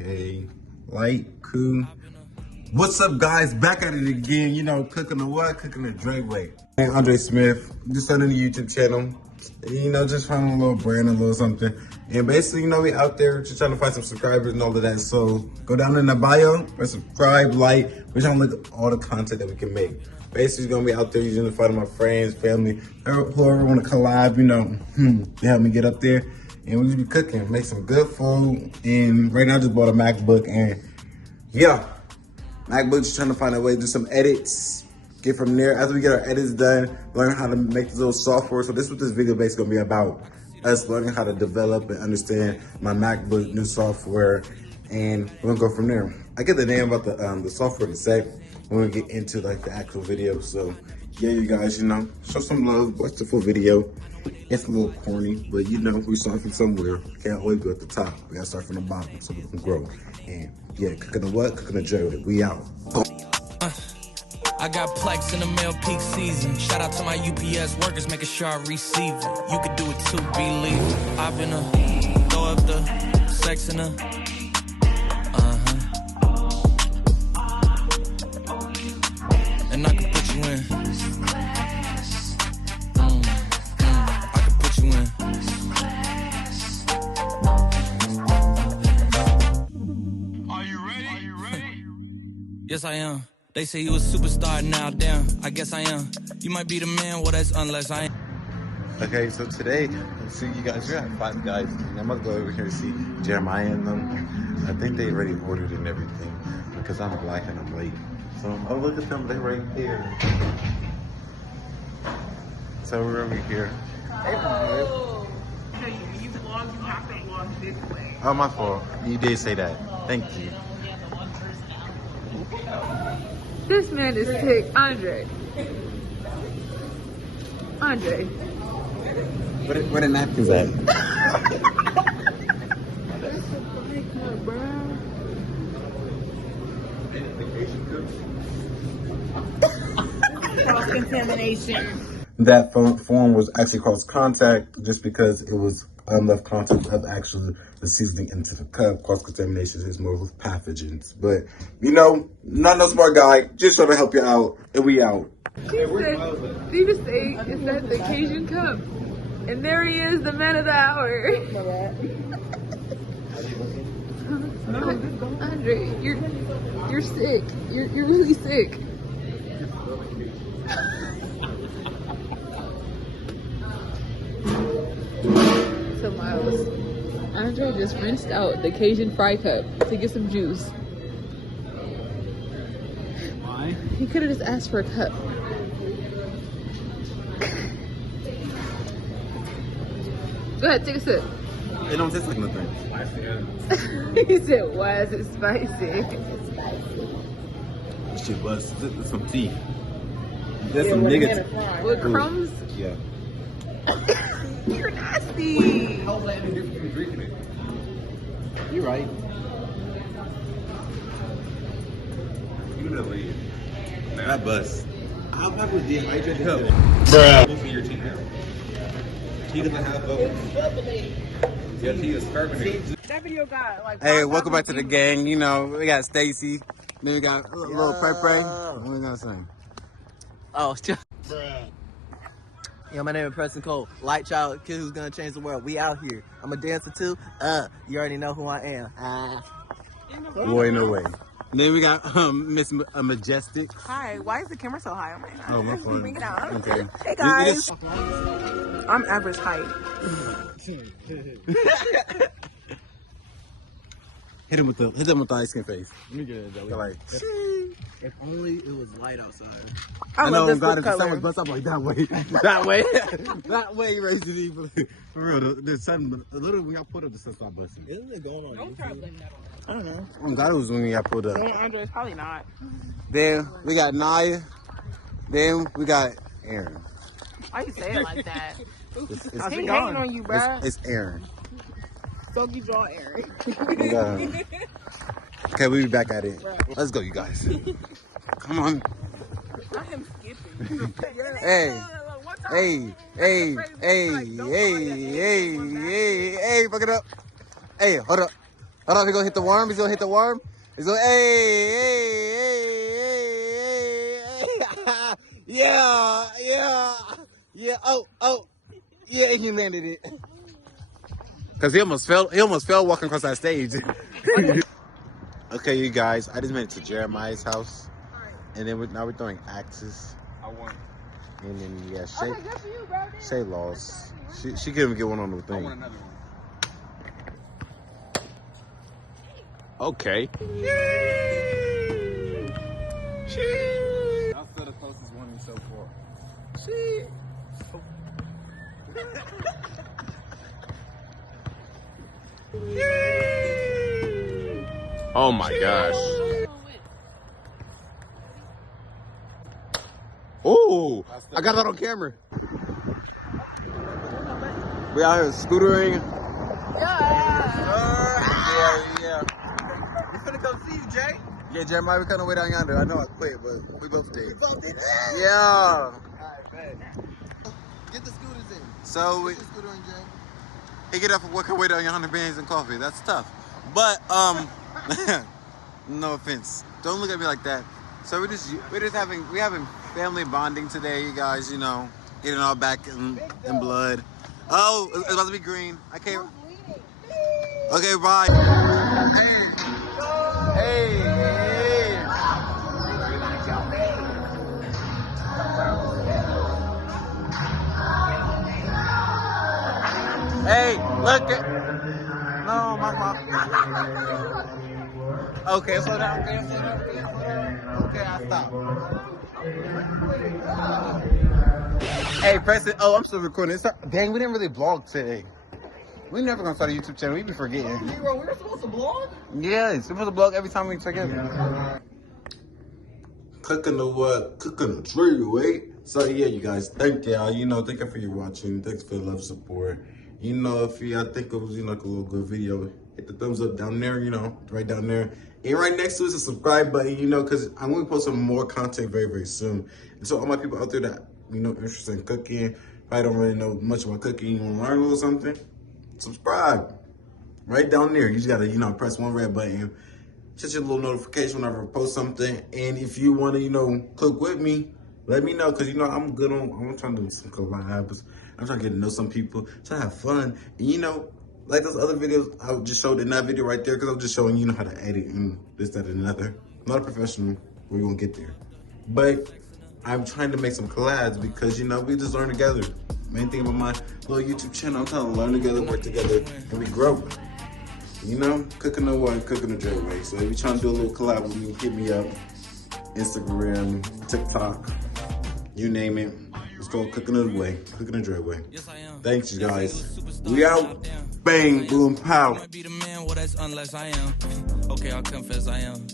Okay, light, cool. What's up, guys? Back at it again. You know, cooking the what? Cooking the Dre way. Hey, Andre Smith, just starting the YouTube channel. You know, just finding a little brand, a little something. And basically, you know, we out there just trying to find some subscribers and all of that. So go down in the bio, press subscribe, like. We're trying to look at all the content that we can make. Basically, gonna be out there using the fun of my friends, family, whoever want to collab. You know, to help me get up there. And we just be cooking, make some good food. And right now, I just bought a MacBook, and yeah. MacBook, just trying to find a way to do some edits. Get from there. After we get our edits done, learn how to make this little software. So this is what this video basically gonna be about. Us learning how to develop and understand my MacBook new software. And we're gonna go from there. I get the name about the software to say when we get into like the actual video. So yeah, you guys, you know, show some love, watch the full video. It's a little corny, but you know, we start from somewhere. Can't always go at the top. We gotta start from the bottom so we can grow. And yeah, cooking the what? Cooking the Dre. We out. I got Plex in the mail peak season. Shout out to my UPS workers, making sure I receive it. You could do it too, believe it. I've been throw up the sex in a and I can put you in. I can put you in. Are you ready? Yes, I am. They say you a superstar now, damn. I guess I am. You might be the man, well, that's unless I am. Okay, so today, see you guys, we got 5 guys. And I'm gonna go over here and see Jeremiah and them. I think they already ordered and everything because I'm black and I'm late. So, oh, look at them, they're right there. So we're over here. Oh, so you vlog, you have to vlog this way. Oh, my fault. You did say that. Thank you. This man is sick. Andre. Where the napkins at? Cross-contamination. That form was actually cross contact just because it was left contact of actually the seasoning into the cup. Cross contamination is more with pathogens. But, you know, not no smart guy. Just trying to help you out. And we out. He said, Steve say, is that the Cajun cup? And there he is, the man of the hour. Andre, you're sick. You're really sick. So Miles, Andre just rinsed out the Cajun fry cup to get some juice. Why? He could have just asked for a cup. Go ahead, take a sip. It don't taste like nothing. He said, why is it spicy? This shit was some teeth. There's some niggas. With crumbs? Yeah. You're nasty. How's that any different from drinking it? You're right. You know what it is. Man, I bust. I'll probably dehydrate the cup. Bruh. Both of your teeth now. He doesn't have bubbles. Yeah, he is carbonated. That video got like. Hey, welcome back to the gang. You know, we got Stacy. Then we got a little Pepe. What we gonna sing? Oh, still. Bruh. Yo, my name is Preston Cole, light child, kid who's gonna change the world. We out here. I'm a dancer too. You already know who I am. Boy, no way. Then we got Miss Majestic. Hi, why is the camera so high? Oh my god. Oh, my fault. Bring it down. Okay. Hey guys. I'm average height. Hit him with the ice cream face. Let me get it, Joey. Like, If only it was light outside. I know, love this God, lip if someone color. bust up like that way, that way, that way, Resident Evil. For real, the sun, the little when y'all put up, the sun stopped busting. Isn't it going on? Don't try to blame that on. I don't know. Oh God, it was when y'all pulled up. Andre, it's probably not. Then we got Naya. Then we got Aaron. Why you say it like that? It's I was hating on you, bruh. It's Aaron. Fuck you, draw Aaron. We got him. Okay, we'll be back at it. Let's go, you guys. Come on. I am skipping. Hey. Hey, hey, hey, hey, hey, hey, hey, fuck it up. Hey, hold up. Hold on, he's gonna hit the worm. He's gonna hit the worm. He's gonna, hey. Yeah. Oh. Yeah, he landed it. Cause he almost fell walking across that stage. Okay, you guys, I just made it to Jeremiah's house. And then now we're throwing axes. I won. And then, yeah, Okay, good for you, bro. Shay lost. She couldn't even get one on the I thing. want another one. Okay. I'll still the closest one so far. Oh my gosh. Oh, I got that on camera. We out here scootering. Yeah. We finna come see you, Jay. Yeah, Jeremiah, we kind of way down yonder. I know I quit, but we both did. Yeah. Alright, bet. Get the scooters in. So we, Get the scooter in, Jay. he get up and work our way down yonder, beans and coffee. That's tough. But no offense. Don't look at me like that. So we're just having family bonding today, you guys. You know, getting all back in blood. Oh, it's about to be green. I can't. Okay, bye. Hey. Hey, look at. No, my mom. Okay, slow down. Okay, I stop. Hey, Preston. Oh, I'm still recording. Dang, we didn't really vlog today. We never gonna start a YouTube channel. We be forgetting. Bro, we were supposed to vlog? Yeah, it's supposed to vlog every time we together. Cooking the what? Cooking the tree, wait. So yeah, you guys, thank y'all. You know, thank you for your watching. Thanks for the love, support. You know, if y'all think it was, you know, like a little good video, hit the thumbs up down there, you know, right down there. And right next to it is a subscribe button, you know, because I'm going to post some more content very, very soon. And so all my people out there that, you know, interested in cooking, probably don't really know much about cooking, you want to learn a little something, subscribe. Right down there. You just got to, you know, press one red button. Set your little notification whenever I post something. And if you want to, you know, cook with me, let me know, because, you know, I'm trying to do some collabs. I'm trying to get to know some people, trying to have fun. And, you know, like those other videos I just showed in that video right there, because I'm just showing you know how to edit and this, that, and another. I'm not a professional. We're going to get there. But I'm trying to make some collabs because, you know, we just learn together. Main thing about my little YouTube channel, I'm trying to learn together, work together, and we grow. You know, cooking the one, cooking the Dre way. So if you're trying to do a little collab with me, hit me up. Instagram, TikTok, you name it. It's called Cooking the Way, Cooking the Dre way. Thanks, you guys. We out. Bang, boom, pow. Be the man, well, that's unless I am. Okay, I'll confess I am.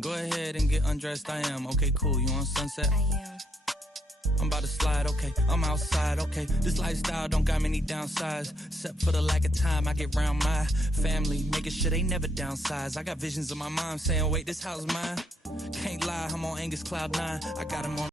Go ahead and get undressed, I am. Okay, cool, you on Sunset? I am. I'm about to slide, okay, I'm outside, okay. This lifestyle don't got many downsides. Except for the lack of time I get round my family, making sure they never downsize. I got visions of my mom saying, wait, this house mine. Can't lie, I'm on Angus Cloud 9. I got him on